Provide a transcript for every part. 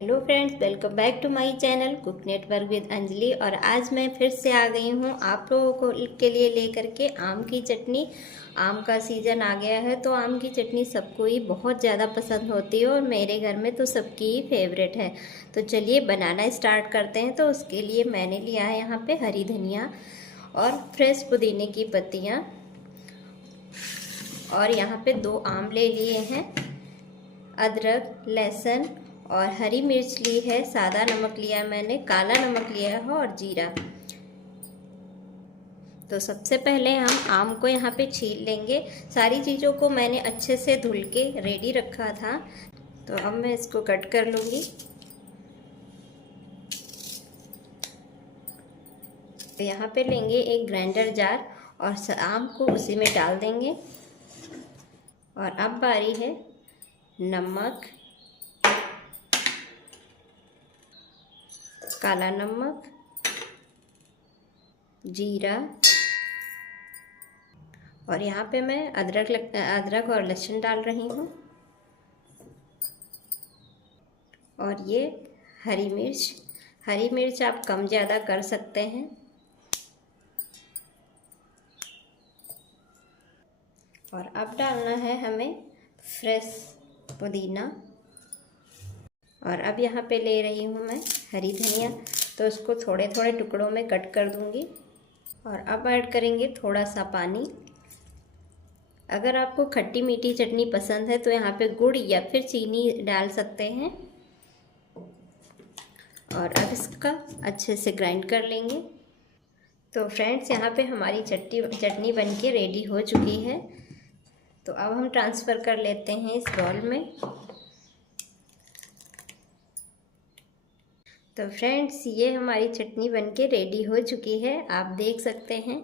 Hello friends, welcome back to my channel cook network with Anjali. और आज मैं फिर से आ गई हूँ आप लोगों को के लिए लेकर के आम की चटनी। आम का सीज़न आ गया है तो आम की चटनी सबको ही बहुत ज़्यादा पसंद होती है और मेरे घर में तो सबकी ही फेवरेट है। तो चलिए बनाना स्टार्ट करते हैं। तो उसके लिए मैंने लिया है यहाँ पे हरी धनिया और फ्रेश पुदीने की पत्तियाँ, और यहाँ पे 2 आम ले लिए हैं, अदरक, लहसुन और हरी मिर्च ली है, सादा नमक लिया है मैंने, काला नमक लिया है और जीरा। तो सबसे पहले हम आम को यहाँ पे छील लेंगे। सारी चीज़ों को मैंने अच्छे से धुल के रेडी रखा था। तो अब मैं इसको कट कर लूँगी। तो यहाँ पे लेंगे एक ग्राइंडर जार और आम को उसी में डाल देंगे। और अब बारी है नमक, काला नमक, जीरा, और यहाँ पे मैं अदरक और लहसुन डाल रही हूँ, और ये हरी मिर्च आप कम ज़्यादा कर सकते हैं। और अब डालना है हमें फ्रेश पुदीना। और अब यहाँ पे ले रही हूँ मैं हरी धनिया, तो उसको थोड़े थोड़े टुकड़ों में कट कर दूँगी। और अब ऐड करेंगे थोड़ा सा पानी। अगर आपको खट्टी मीठी चटनी पसंद है तो यहाँ पे गुड़ या फिर चीनी डाल सकते हैं। और अब इसका अच्छे से ग्राइंड कर लेंगे। तो फ्रेंड्स, यहाँ पे हमारी चटनी बनके रेडी हो चुकी है। तो अब हम ट्रांसफ़र कर लेते हैं इस बाउल में। तो फ्रेंड्स, ये हमारी चटनी बनके रेडी हो चुकी है। आप देख सकते हैं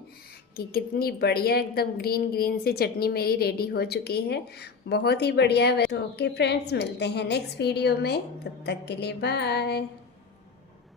कि कितनी बढ़िया एकदम ग्रीन ग्रीन सी चटनी मेरी रेडी हो चुकी है। बहुत ही बढ़िया है। तो ओके फ्रेंड्स, मिलते हैं नेक्स्ट वीडियो में। तब तक के लिए बाय।